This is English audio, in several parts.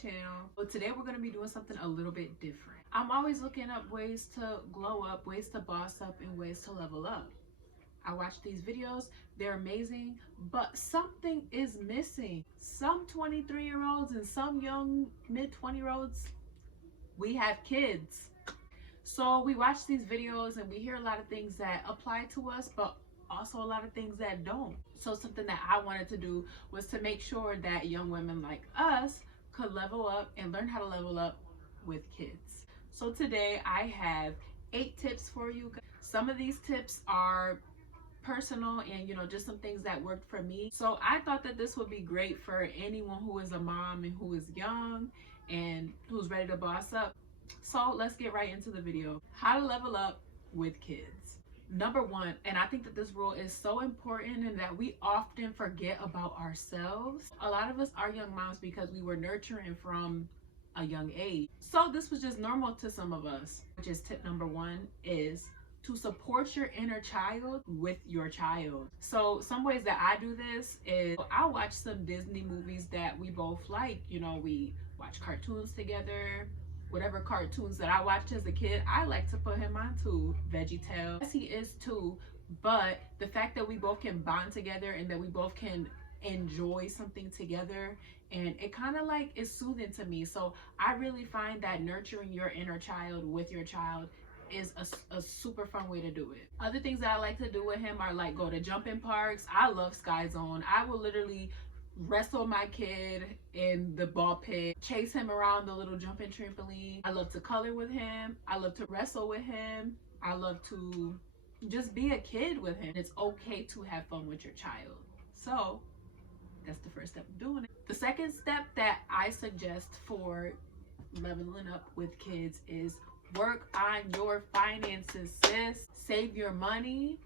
channel. But today we're going to be doing something a little bit different. I'm always looking up ways to glow up, ways to boss up, and ways to level up. I watch these videos, they're amazing, but something is missing. Some 23-year-olds and some young mid-20-year-olds, we have kids. So we watch these videos and we hear a lot of things that apply to us, but also a lot of things that don't. So something that I wanted to do was to make sure that young women like us could level up and learn how to level up with kids. So today I have 8 tips for you. Some of these tips are personal and just some things that worked for me. So I thought that this would be great for anyone who is a mom and who is young and who's ready to boss up. So let's get right into the video. How to level up with kids. Number 1, and I think that this rule is so important and that we often forget about ourselves. A lot of us are young moms because we were nurturing from a young age. So this was just normal to some of us, which is tip number 1 is to support your inner child with your child. So some ways that I do this is I'll watch some Disney movies that we both like. We watch cartoons together. Whatever cartoons that I watched as a kid, I like to put him on too. VeggieTales, yes, he is too. But the fact that we both can bond together and that we both can enjoy something together, and it kind of like is soothing to me. So I really find that nurturing your inner child with your child is a super fun way to do it. Other things that I like to do with him are like go to jumping parks. I love Sky Zone. I will literally wrestle my kid in the ball pit, chase him around the little jumping trampoline. I love to color with him. I love to wrestle with him. I love to just be a kid with him. It's okay to have fun with your child. So that's the first step of doing it. The second step that I suggest for leveling up with kids is work on your finances, sis. Save your money,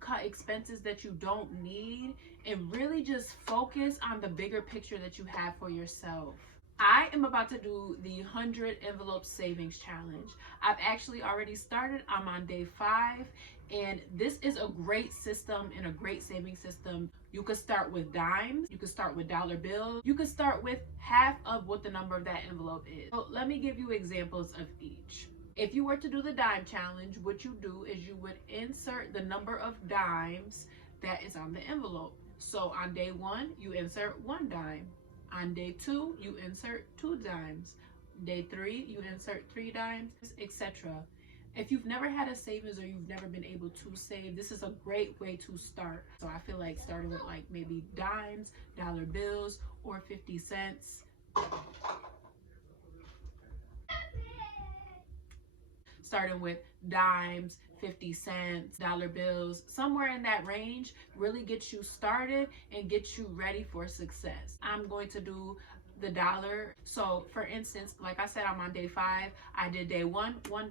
cut expenses that you don't need, and really just focus on the bigger picture that you have for yourself. I am about to do the 100 envelope savings challenge. I've actually already started. I'm on day 5, and this is a great system and a great saving system. You could start with dimes, you could start with dollar bills, you could start with half of what the number of that envelope is. So let me give you examples of each. If you were to do the dime challenge, what you do is you would insert the number of dimes that is on the envelope. So on day 1, you insert 1 dime. On day 2, you insert 2 dimes. Day 3, you insert 3 dimes, etc. If you've never had a savings or you've never been able to save, this is a great way to start. So I feel like starting with like maybe dimes, dollar bills, or 50 cents. Starting with dimes, 50 cents, dollar bills, somewhere in that range really gets you started and gets you ready for success. I'm going to do the dollar. So for instance, like I said, I'm on day 5. I did day 1, $1,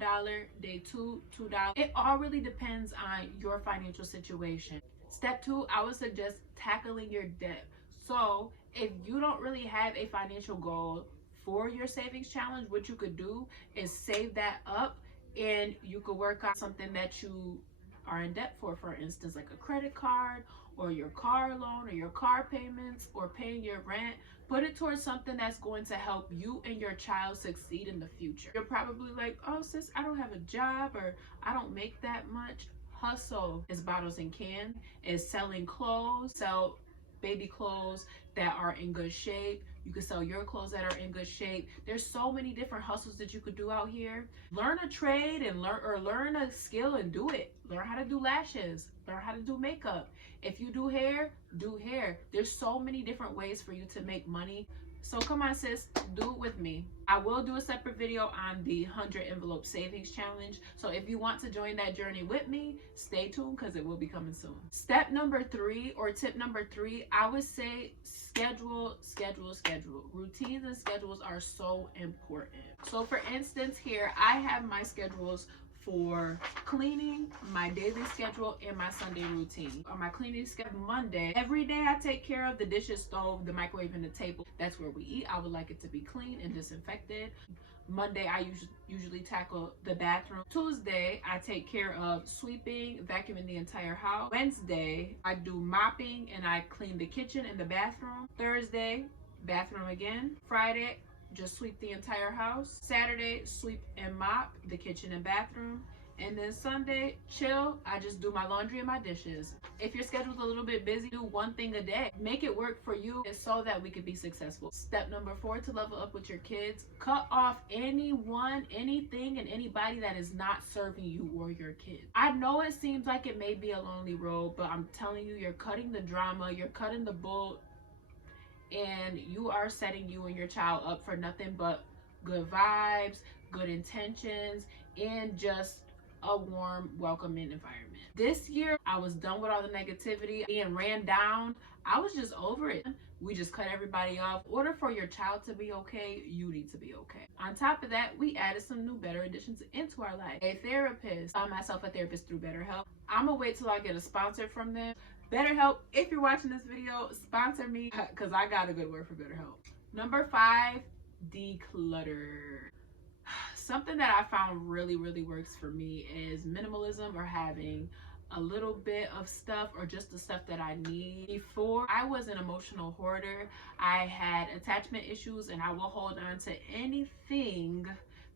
day 2, $2. It all really depends on your financial situation. Step 2, I would suggest tackling your debt. So if you don't really have a financial goal for your savings challenge, what you could do is save that up, and you could work on something that you are in debt for instance, like a credit card or your car loan or your car payments or paying your rent. Put it towards something that's going to help you and your child succeed in the future. You're probably like, oh sis, I don't have a job or I don't make that much. Hustle. Is bottles and cans, is selling clothes, sell baby clothes that are in good shape. You can sell your clothes that are in good shape. There's so many different hustles that you could do out here. Learn a trade and learn a skill and do it. Learn how to do lashes, learn how to do makeup. If you do hair, do hair. There's so many different ways for you to make money. So come on sis, do it with me. I will do a separate video on the 100 envelope savings challenge. So if you want to join that journey with me, stay tuned because it will be coming soon. Step number 3 or tip number 3, I would say schedule. Routines and schedules are so important. So for instance here, I have my schedules for cleaning, my daily schedule, and my Sunday routine. On my cleaning schedule, Monday, every day I take care of the dishes, stove, the microwave, and the table. That's where we eat. I would like it to be clean and disinfected. Monday, I usually tackle the bathroom. Tuesday, I take care of sweeping, vacuuming the entire house. Wednesday, I do mopping and I clean the kitchen and the bathroom. Thursday, bathroom again. Friday, just sweep the entire house. Saturday, sweep and mop the kitchen and bathroom. And then Sunday, chill. I just do my laundry and my dishes. If your schedule's a little bit busy, do one thing a day. Make it work for you so that we can be successful. Step number 4 to level up with your kids. Cut off anyone, anything, and anybody that is not serving you or your kids. I know it seems like it may be a lonely road, but I'm telling you, you're cutting the drama, you're cutting the bull, and you are setting you and your child up for nothing but good vibes, good intentions, and just a warm, welcoming environment. This year, I was done with all the negativity, being ran down. I was just over it. We just cut everybody off. In order for your child to be okay, you need to be okay. On top of that, we added some new better additions into our life. A therapist. I found myself a therapist through BetterHelp. I'm gonna wait till I get a sponsor from them. BetterHelp, if you're watching this video, sponsor me because I got a good word for BetterHelp. Number 5, declutter. Something that I found really works for me is minimalism, or having a little bit of stuff or just the stuff that I need. Before, I was an emotional hoarder. I had attachment issues, and I will hold on to anything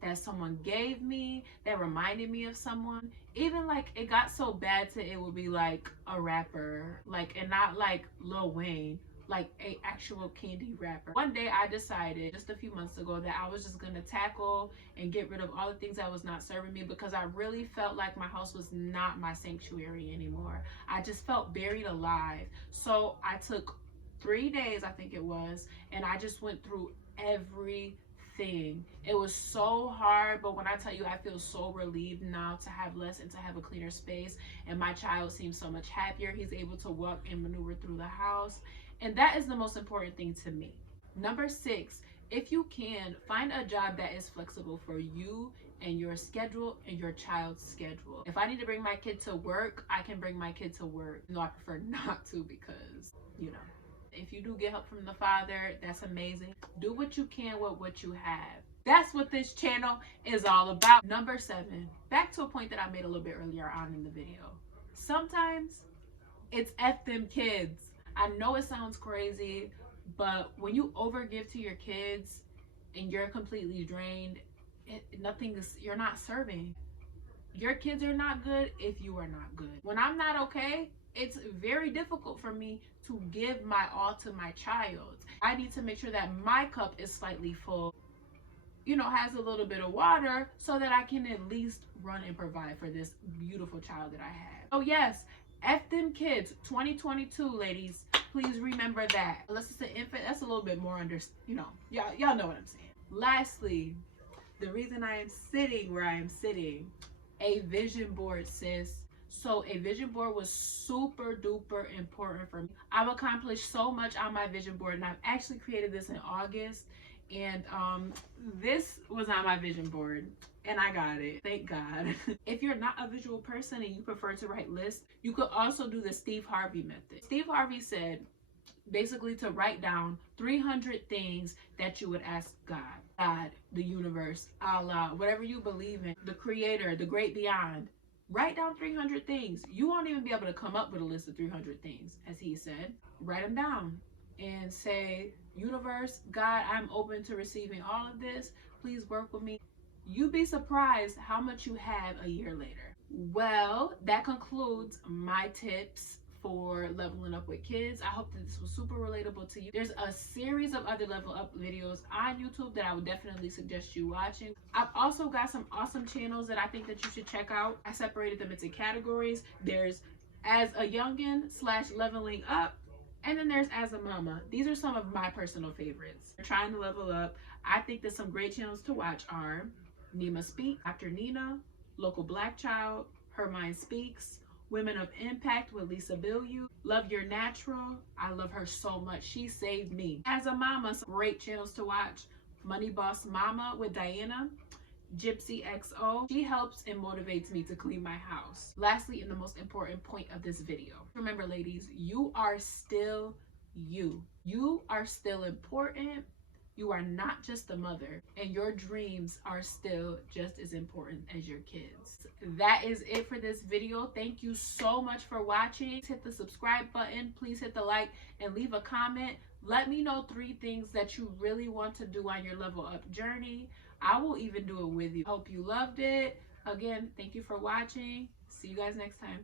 that someone gave me that reminded me of someone. Even like it got so bad to it would be like a rapper, like, and not like Lil Wayne, like a actual candy wrapper. One day I decided just a few months ago that I was just gonna tackle and get rid of all the things that was not serving me, because I really felt like my house was not my sanctuary anymore. I just felt buried alive. So I took 3 days, I think it was, and I just went through everything. It was so hard, but when I tell you, I feel so relieved now to have less and to have a cleaner space, and my child seems so much happier. He's able to walk and maneuver through the house, and that is the most important thing to me. Number 6, if you can, find a job that is flexible for you and your schedule and your child's schedule. If I need to bring my kid to work, I can bring my kid to work. No, I prefer not to, because, you know, if you do get help from the father, that's amazing. Do what you can with what you have. That's what this channel is all about. Number 7, back to a point that I made a little bit earlier on in the video. Sometimes it's F them kids. I know it sounds crazy, but when you overgive to your kids and you're completely drained, you're not serving. Your kids are not good if you are not good. When I'm not okay, it's very difficult for me to give my all to my child. I need to make sure that my cup is slightly full, you know, has a little bit of water, so that I can at least run and provide for this beautiful child that I have. Oh yes, F them kids. 2022, ladies, please remember that. Unless it's an infant, that's a little bit more you know, y'all know what I'm saying. Lastly, the reason I am sitting where I am sitting, a vision board, sis. So a vision board was super duper important for me. I've accomplished so much on my vision board, and I've actually created this in August, and this was on my vision board, and I got it, thank God. If you're not a visual person and you prefer to write lists, you could also do the Steve Harvey method. Steve Harvey said basically to write down 300 things that you would ask God, the universe, Allah, whatever you believe in, the creator, the great beyond. Write down 300 things. You won't even be able to come up with a list of 300 things, as he said. Write them down and say, universe, God, I'm open to receiving all of this. Please work with me. You'd be surprised how much you have a year later. Well, that concludes my tips for leveling up with kids. I hope that this was super relatable to you. There's a series of other level up videos on YouTube that I would definitely suggest you watching. I've also got some awesome channels that I think that you should check out. I separated them into categories. There's as a youngin / leveling up, and then there's as a mama. These are some of my personal favorites. If you're trying to level up, I think that some great channels to watch are Nima Speak, Dr. Nina, Local Black Child, Her Mind Speaks, Women of Impact with Lisa Bilyeu, Love Your Natural. I love her so much. She saved me. As a mama, some great channels to watch. Money Boss Mama with Diana, Gypsy XO. She helps and motivates me to clean my house. Lastly, and the most important point of this video, remember ladies, you are still you. You are still important. You are not just a mother, and your dreams are still just as important as your kids. That is it for this video. Thank you so much for watching. Hit the subscribe button. Please hit the like and leave a comment. Let me know 3 things that you really want to do on your level up journey. I will even do it with you. Hope you loved it. Again, thank you for watching. See you guys next time.